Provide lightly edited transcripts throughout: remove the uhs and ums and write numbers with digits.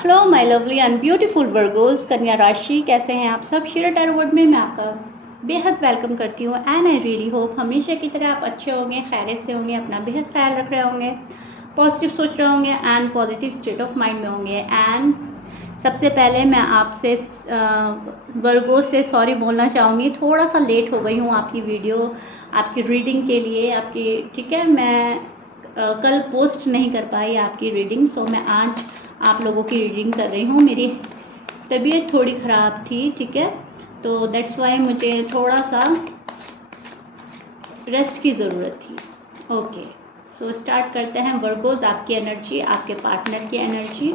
Hello my lovely and beautiful Virgo's, कन्या राशि। कैसे हैं आप सब? शिरा टैरो वर्ड में मैं आपका बेहद वेलकम करती हूँ एंड आई रियली होप हमेशा की तरह आप अच्छे होंगे, खैरियत से होंगे, अपना बेहद ख्याल रख रहे होंगे, पॉजिटिव सोच रहे होंगे and positive state of mind में होंगे। एंड सबसे पहले मैं आपसे वर्गो से सॉरी बोलना चाहूँगी, थोड़ा सा लेट हो गई हूँ आपकी वीडियो, आपकी रीडिंग के लिए आपकी, ठीक है। मैं कल पोस्ट नहीं कर पाई आपकी रीडिंग, सो मैं आज आप लोगों की रीडिंग कर रही हूँ। मेरी तबीयत थोड़ी ख़राब थी, ठीक है, तो दैट्स वाई मुझे थोड़ा सा रेस्ट की ज़रूरत थी। ओके, सो स्टार्ट करते हैं। वर्गोज, आपकी एनर्जी, आपके पार्टनर की एनर्जी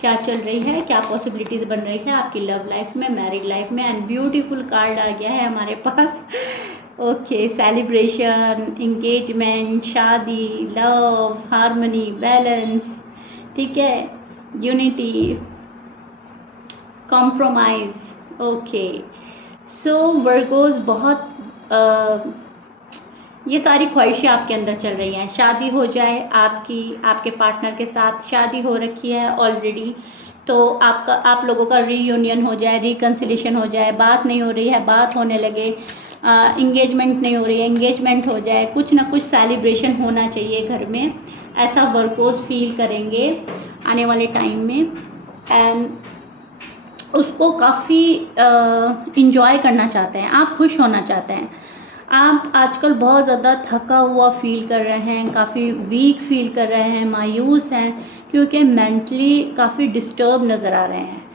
क्या चल रही है, क्या पॉसिबिलिटीज़ बन रही है आपकी लव लाइफ में, मैरिड लाइफ में। एंड ब्यूटीफुल कार्ड आ गया है हमारे पास। ओके, सेलिब्रेशन, इंगेजमेंट, शादी, लव, हार्मनी, बैलेंस, ठीक है, यूनिटी, कॉम्प्रोमाइज। ओके, सो वर्गोज बहुत ये सारी ख्वाहिशें आपके अंदर चल रही हैं। शादी हो जाए आपकी, आपके पार्टनर के साथ शादी हो रखी है ऑलरेडी, तो आप लोगों का रीयूनियन हो जाए, रिकन्सिलेशन हो जाए, बात नहीं हो रही है, बात होने लगे, इंगेजमेंट नहीं हो रही है, इंगेजमेंट हो जाए, कुछ ना कुछ सेलिब्रेशन होना चाहिए घर में, ऐसा वर्कोज फील करेंगे आने वाले टाइम में। एंड उसको काफ़ी इंजॉय करना चाहते हैं, आप खुश होना चाहते हैं। आप आजकल बहुत ज़्यादा थका हुआ फील कर रहे हैं, काफ़ी वीक फील कर रहे हैं, मायूस हैं, क्योंकि मेंटली काफ़ी डिस्टर्ब नज़र आ रहे हैं।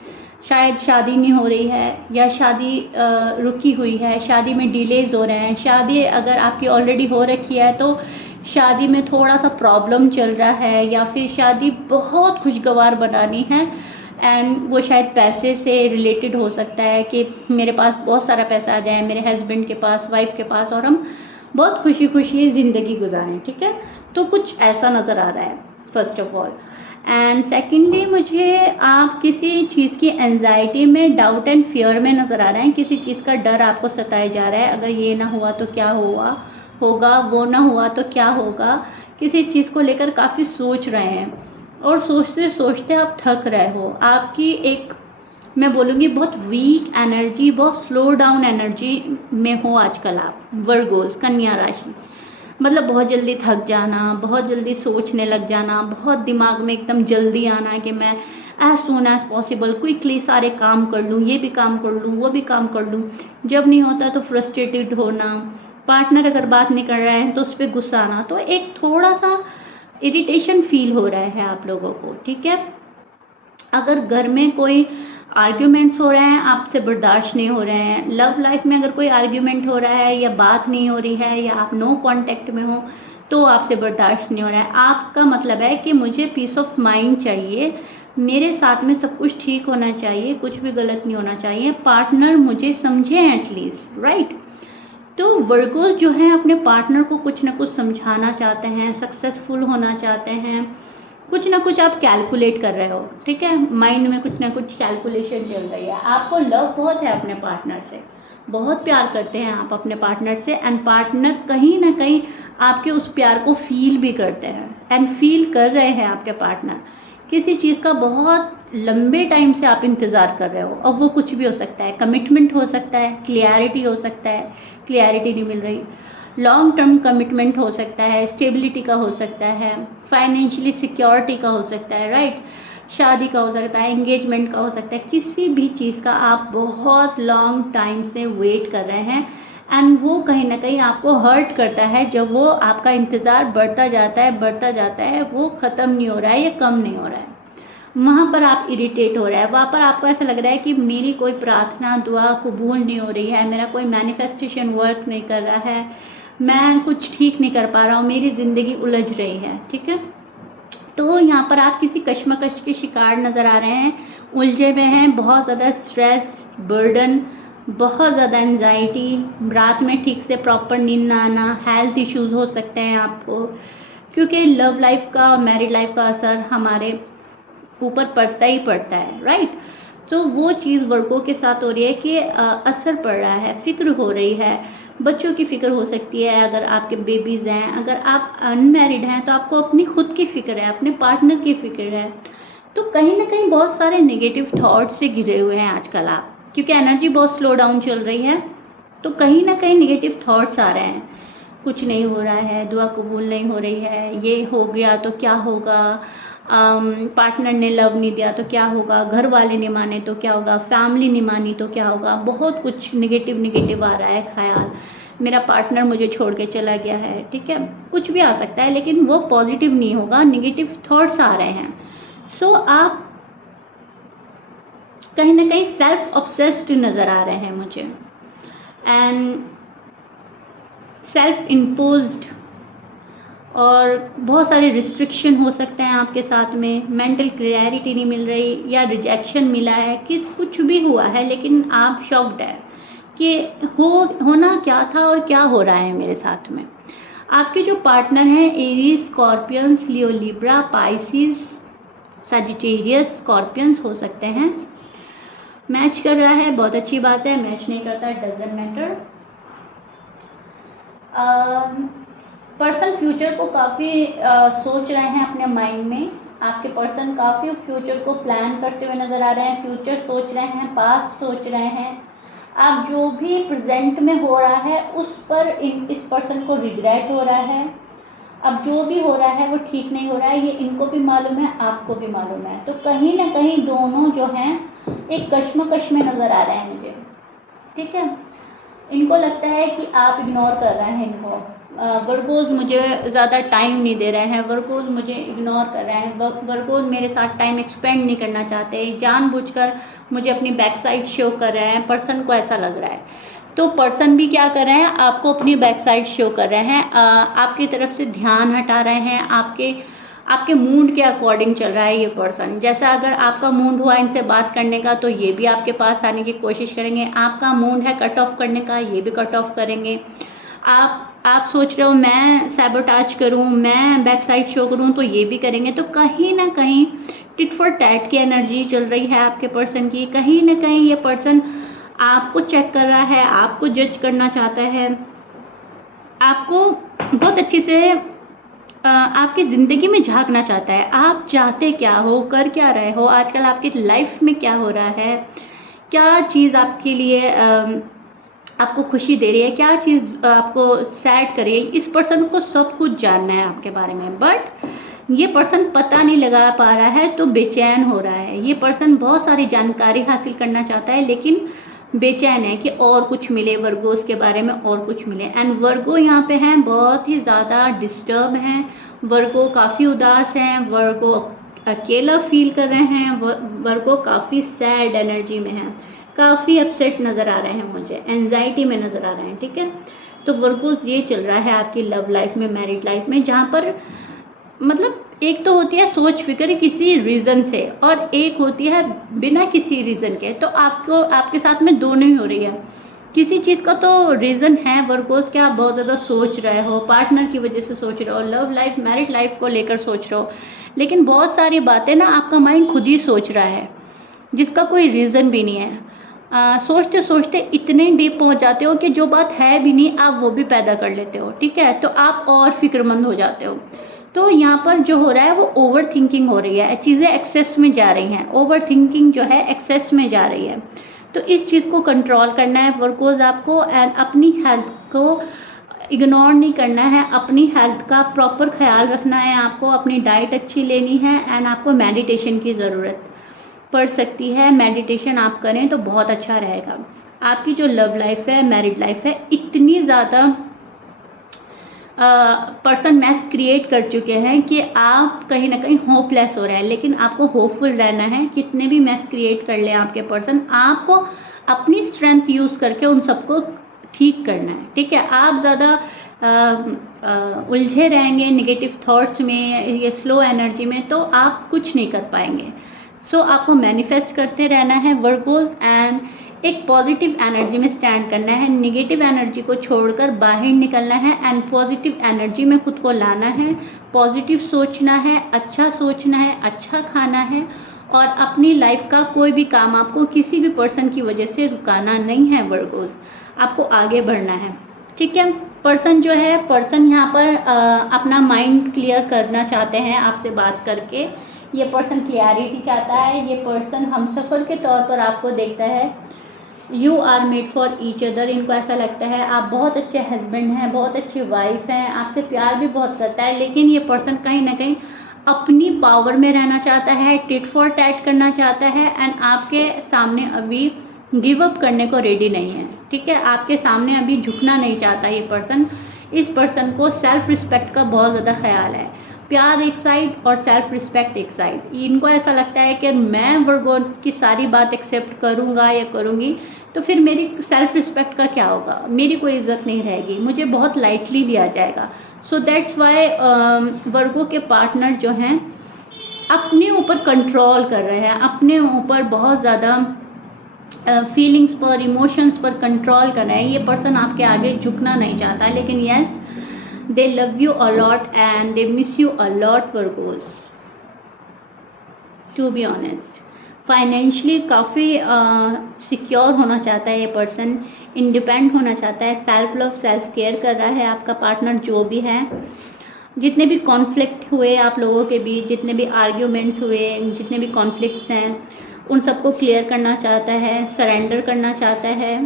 शायद शादी नहीं हो रही है, या शादी रुकी हुई है, शादी में डिलेज हो रहे हैं। शादी अगर आपकी ऑलरेडी हो रखी है तो शादी में थोड़ा सा प्रॉब्लम चल रहा है, या फिर शादी बहुत खुशगवार बनानी है एंड वो शायद पैसे से रिलेटेड हो सकता है कि मेरे पास बहुत सारा पैसा आ जाए, मेरे हस्बैंड के पास, वाइफ के पास, और हम बहुत खुशी खुशी ज़िंदगी गुजारें, ठीक है। तो कुछ ऐसा नज़र आ रहा है first of all. And secondly मुझे आप किसी चीज़ की एंजाइटी में, डाउट एंड फियर में नज़र आ रहे हैं। किसी चीज़ का डर आपको सताया जा रहा है, अगर ये ना हुआ तो क्या होगा, वो ना हुआ तो क्या होगा। किसी चीज़ को लेकर काफ़ी सोच रहे हैं और सोचते सोचते आप थक रहे हो। आपकी एक, मैं बोलूँगी, बहुत वीक एनर्जी, बहुत स्लो डाउन एनर्जी में हो आजकल आप वर्गोज, कन्या राशि। मतलब बहुत जल्दी थक जाना, बहुत जल्दी सोचने लग जाना, बहुत दिमाग में एकदम जल्दी आना कि मैं as soon as possible quickly सारे काम कर लूँ, ये भी काम कर लूँ, वो भी काम कर लूँ। जब नहीं होता तो फ्रस्ट्रेटेड होना, पार्टनर अगर बात नहीं कर रहा है तो उस पर गुस्सा आना। तो एक थोड़ा सा इरिटेशन फील हो रहा है आप लोगों को, ठीक है। अगर घर में कोई आर्ग्यूमेंट्स हो रहे हैं, आपसे बर्दाश्त नहीं हो रहे हैं, लव लाइफ में अगर कोई आर्ग्यूमेंट हो रहा है या बात नहीं हो रही है, या आप नो कांटेक्ट में हो, तो आपसे बर्दाश्त नहीं हो रहा है। आपका मतलब है कि मुझे पीस ऑफ माइंड चाहिए, मेरे साथ में सब कुछ ठीक होना चाहिए, कुछ भी गलत नहीं होना चाहिए, पार्टनर मुझे समझे एटलीस्ट, राइट। तो वर्गोस जो हैं अपने पार्टनर को कुछ ना कुछ समझाना चाहते हैं, सक्सेसफुल होना चाहते हैं, कुछ ना कुछ आप कैलकुलेट कर रहे हो, ठीक है। माइंड में कुछ ना कुछ कैलकुलेशन चल रही है। आपको लव बहुत है अपने पार्टनर से, बहुत प्यार करते हैं आप अपने पार्टनर से, एंड पार्टनर कहीं ना कहीं आपके उस प्यार को फील भी करते हैं एंड फील कर रहे हैं आपके पार्टनर। किसी चीज़ का बहुत लंबे टाइम से आप इंतज़ार कर रहे हो, अब वो कुछ भी हो सकता है, कमिटमेंट हो सकता है, क्लियरिटी हो सकता है, क्लियरिटी नहीं मिल रही, लॉन्ग टर्म कमिटमेंट हो सकता है, स्टेबिलिटी का हो सकता है, फाइनेंशियली सिक्योरिटी का हो सकता है, राइट, शादी का हो सकता है, एंगेजमेंट का हो सकता है। किसी भी चीज़ का आप बहुत लॉन्ग टाइम से वेट कर रहे हैं एंड वो कहीं ना कहीं आपको हर्ट करता है। जब वो आपका इंतज़ार बढ़ता जाता है, वो ख़त्म नहीं हो रहा है या कम नहीं हो रहा है, वहाँ पर आप इरिटेट हो रहा है, वहाँ पर आपको ऐसा लग रहा है कि मेरी कोई प्रार्थना दुआ कबूल नहीं हो रही है, मेरा कोई मैनिफेस्टेशन वर्क नहीं कर रहा है, मैं कुछ ठीक नहीं कर पा रहा हूँ, मेरी ज़िंदगी उलझ रही है, ठीक है। तो यहाँ पर आप किसी कश्मकश के शिकार नज़र आ रहे हैं, उलझे हुए हैं, बहुत ज़्यादा स्ट्रेस, बर्डन, बहुत ज़्यादा एंजाइटी, रात में ठीक से प्रॉपर नींद ना आना, हेल्थ इश्यूज़ हो सकते हैं आपको, क्योंकि लव लाइफ का, मैरिड लाइफ का असर हमारे ऊपर पड़ता ही पड़ता है, राइट। तो वो चीज़ वर्कों के साथ हो रही है कि असर पड़ रहा है, फिक्र हो रही है, बच्चों की फ़िक्र हो सकती है, अगर आपके बेबीज़ हैं, अगर आप अनमैरिड हैं तो आपको अपनी खुद की फ़िक्र है, अपने पार्टनर की फ़िक्र है। तो कहीं ना कहीं बहुत सारे नेगेटिव थॉट्स से घिरे हुए हैं आजकल आप, क्योंकि एनर्जी बहुत स्लो डाउन चल रही है, तो कहीं ना कहीं नेगेटिव थॉट्स आ रहे हैं। कुछ नहीं हो रहा है, दुआ कबूल नहीं हो रही है, ये हो गया तो क्या होगा, पार्टनर ने लव नहीं दिया तो क्या होगा, घर वाले नहीं माने तो क्या होगा, फैमिली नहीं मानी तो क्या होगा, बहुत कुछ नेगेटिव नेगेटिव आ रहा है ख्याल, मेरा पार्टनर मुझे छोड़ के चला गया है, ठीक है, कुछ भी आ सकता है, लेकिन वो पॉजिटिव नहीं होगा, नेगेटिव थॉट्स आ रहे हैं। सो आप कहीं ना कहीं सेल्फ ऑब्सेस्ड नज़र आ रहे हैं मुझे, एंड सेल्फ इम्पोज्ड, और बहुत सारे रिस्ट्रिक्शन हो सकते हैं आपके साथ में, मेंटल क्लैरिटी नहीं मिल रही, या रिजेक्शन मिला है, कि कुछ भी हुआ है लेकिन आप शॉक्ड है कि होना क्या था और क्या हो रहा है मेरे साथ में। आपके जो पार्टनर हैं एरीज, स्कॉर्पियंस, लियो, लिब्रा, पाइसिस, सजिटेरियस, स्कॉर्पियंस हो सकते हैं। मैच कर रहा है, बहुत अच्छी बात है, मैच नहीं करता डजंट मैटर। पर्सन फ्यूचर को काफ़ी सोच रहे हैं अपने माइंड में, आपके पर्सन काफ़ी फ्यूचर को प्लान करते हुए नज़र आ रहे हैं, फ्यूचर सोच रहे हैं, पास्ट सोच रहे हैं। आप जो भी प्रेजेंट में हो रहा है उस पर इस पर्सन को रिग्रेट हो रहा है। अब जो भी हो रहा है वो ठीक नहीं हो रहा है, ये इनको भी मालूम है, आपको भी मालूम है, तो कहीं ना कहीं दोनों जो हैं एक कश्मकश में नज़र आ रहे हैं मुझे, ठीक है। इनको लगता है कि आप इग्नोर कर रहे हैं इनको, वर्गोज मुझे ज़्यादा टाइम नहीं दे रहे हैं, वर्गोज मुझे इग्नोर कर रहे हैं, वर्गोज मेरे साथ टाइम एक्सपेंड नहीं करना चाहते, जानबूझकर मुझे अपनी बैक साइड शो कर रहे हैं, पर्सन को ऐसा लग रहा है। तो पर्सन भी क्या कर रहे हैं, आपको अपनी बैक साइड शो कर रहे हैं, आपकी तरफ से ध्यान हटा रहे हैं, आपके मूड के अकॉर्डिंग चल रहा है ये पर्सन। जैसा अगर आपका मूड हुआ इनसे बात करने का तो ये भी आपके पास आने की कोशिश करेंगे, आपका मूड है कट ऑफ करने का, ये भी कट ऑफ करेंगे। आप सोच रहे हो मैं सैबोटाज करूं, मैं बैक साइड शो करूं, तो ये भी करेंगे। तो कहीं ना कहीं टिट फॉर टैट की एनर्जी चल रही है आपके पर्सन की, कहीं ना कहीं ये पर्सन आपको चेक कर रहा है, आपको जज करना चाहता है, आपको बहुत अच्छे से आपकी ज़िंदगी में झांकना चाहता है, आप चाहते क्या हो, कर क्या रहे हो, आजकल आपकी लाइफ में क्या हो रहा है, क्या चीज़ आपके लिए आपको खुशी दे रही है, क्या चीज़ आपको सैड कर रही है, इस पर्सन को सब कुछ जानना है आपके बारे में। बट ये पर्सन पता नहीं लगा पा रहा है, तो बेचैन हो रहा है। ये पर्सन बहुत सारी जानकारी हासिल करना चाहता है, लेकिन बेचैन है कि और कुछ मिले, वर्गोस के बारे में और कुछ मिले। एंड वर्गो यहाँ पे हैं, बहुत ही ज़्यादा डिस्टर्ब हैं, वर्गो काफ़ी उदास हैं, वर्गो अकेला फील कर रहे हैं, वर्गो काफ़ी सैड एनर्जी में है, काफ़ी अपसेट नज़र आ रहे हैं मुझे, एंजाइटी में नज़र आ रहे हैं, ठीक है। तो वर्गोस ये चल रहा है आपकी लव लाइफ में, मैरिड लाइफ में, जहाँ पर मतलब एक तो होती है सोच फिक्र किसी रीज़न से, और एक होती है बिना किसी रीज़न के। तो आपको आपके साथ में दोनों ही हो रही है। किसी चीज़ का तो रीज़न है वर्गोस के, आप बहुत ज़्यादा सोच रहे हो, पार्टनर की वजह से सोच रहे हो, लव लाइफ मैरिड लाइफ को लेकर सोच रहे हो, लेकिन बहुत सारी बातें ना आपका माइंड खुद ही सोच रहा है, जिसका कोई रीज़न भी नहीं है। सोचते सोचते इतने डीप पहुंच जाते हो कि जो बात है भी नहीं आप वो भी पैदा कर लेते हो, ठीक है। तो आप और फिक्रमंद हो जाते हो। तो यहाँ पर जो हो रहा है वो ओवर थिंकिंग हो रही है, चीज़ें एक्सेस में जा रही हैं, ओवर थिंकिंग जो है एक्सेस में जा रही है। तो इस चीज़ को कंट्रोल करना है वर्गोस आपको, एंड अपनी हेल्थ को इग्नोर नहीं करना है, अपनी हेल्थ का प्रॉपर ख्याल रखना है आपको, अपनी डाइट अच्छी लेनी है, एंड आपको मेडिटेशन की ज़रूरत पड़ सकती है। मेडिटेशन आप करें तो बहुत अच्छा रहेगा। आपकी जो लव लाइफ है, मैरिड लाइफ है, इतनी ज़्यादा पर्सन मैस क्रिएट कर चुके हैं कि आप कहीं ना कहीं होपलेस हो रहे हैं, लेकिन आपको होपफुल रहना है। कितने भी मैस क्रिएट कर लें आपके पर्सन, आपको अपनी स्ट्रेंथ यूज़ करके उन सबको ठीक करना है, ठीक है। आप ज़्यादा उलझे रहेंगे नेगेटिव थॉट्स में, ये स्लो एनर्जी में, तो आप कुछ नहीं कर पाएंगे। सो आपको मैनिफेस्ट करते रहना है वर्गोस, एंड एक पॉजिटिव एनर्जी में स्टैंड करना है, नेगेटिव एनर्जी को छोड़कर बाहर निकलना है, एंड पॉजिटिव एनर्जी में खुद को लाना है, पॉजिटिव सोचना है, अच्छा खाना है, और अपनी लाइफ का कोई भी काम आपको किसी भी पर्सन की वजह से रुकाना नहीं है वर्गोस, आपको आगे बढ़ना है, ठीक है। पर्सन जो है, पर्सन यहाँ पर अपना माइंड क्लियर करना चाहते हैं आपसे बात करके ये पर्सन क्लियरिटी चाहता है, ये पर्सन हमसफ़र के तौर पर आपको देखता है। You are made for each other, इनको ऐसा लगता है आप बहुत अच्छे हस्बैंड हैं, बहुत अच्छी वाइफ हैं, आपसे प्यार भी बहुत करता है। लेकिन ये पर्सन कहीं ना कहीं अपनी पावर में रहना चाहता है, टिट फॉर टैट करना चाहता है, एंड आपके सामने अभी गिव अप करने को रेडी नहीं है। ठीक है, आपके सामने अभी झुकना नहीं चाहता ये पर्सन। इस पर्सन को सेल्फ रिस्पेक्ट का बहुत ज़्यादा ख्याल है। प्यार एक साइड और सेल्फ रिस्पेक्ट एक साइड। इनको ऐसा लगता है कि मैं वर्गो की सारी बात एक्सेप्ट करूँगा या करूँगी तो फिर मेरी सेल्फ रिस्पेक्ट का क्या होगा, मेरी कोई इज्जत नहीं रहेगी, मुझे बहुत लाइटली लिया जाएगा। सो दैट्स वाई वर्गो के पार्टनर जो हैं अपने ऊपर कंट्रोल कर रहे हैं, अपने ऊपर बहुत ज़्यादा फीलिंग्स पर, इमोशंस पर कंट्रोल कर रहे हैं। ये पर्सन आपके आगे झुकना नहीं चाहता, लेकिन yes they love you a lot and they miss you a lot Virgos, to be honest. Financially काफ़ी सिक्योर होना चाहता है ये पर्सन, इंडिपेंडेंट होना चाहता है, सेल्फ लव सेल्फ केयर कर रहा है आपका पार्टनर जो भी है। जितने भी कॉन्फ्लिक्ट हुए आप लोगों के बीच, जितने भी आर्ग्यूमेंट्स हुए, जितने भी कॉन्फ्लिक्ट्स हैं, उन सबको क्लियर करना चाहता है, सरेंडर करना चाहता है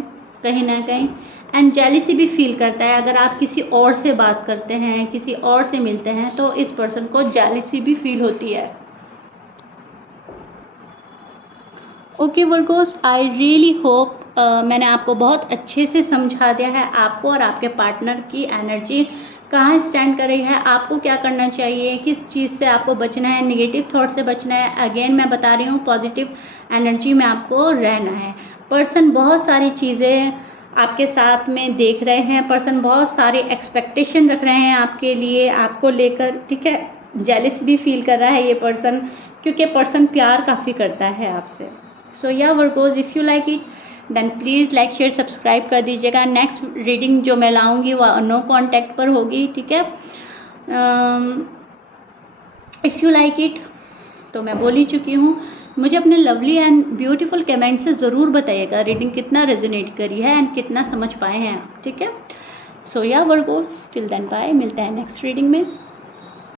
कहीं ना कहीं। एंड जेलिसी भी फील करता है। अगर आप किसी और से बात करते हैं, किसी और से मिलते हैं, तो इस पर्सन को जेलिसी भी फील होती है। Okay Virgo's, I really hope मैंने आपको बहुत अच्छे से समझा दिया है आपको और आपके पार्टनर की एनर्जी कहाँ स्टैंड कर रही है, आपको क्या करना चाहिए, किस चीज़ से आपको बचना है, नेगेटिव थॉट से बचना है। अगेन मैं बता रही हूँ, पॉजिटिव एनर्जी में आपको रहना है। पर्सन बहुत सारी चीज़ें आपके साथ में देख रहे हैं, पर्सन बहुत सारी एक्सपेक्टेशन रख रहे हैं आपके लिए, आपको लेकर। ठीक है, जेलिस भी फील कर रहा है ये पर्सन, क्योंकि पर्सन प्यार काफ़ी करता है आपसे। So yeah Virgos, if you like it then please like share subscribe कर दीजिएगा। नेक्स्ट रीडिंग जो मैं लाऊंगी वह नो कॉन्टैक्ट पर होगी। ठीक है, इफ़ यू लाइक इट तो मैं बोल ही चुकी हूँ। मुझे अपने लवली एंड ब्यूटीफुल कमेंट से ज़रूर बताइएगा रीडिंग कितना रेजोनेट करी है एंड कितना समझ पाए हैं आप। ठीक है, सो yeah Virgos, till then bye, मिलते हैं नेक्स्ट रीडिंग में।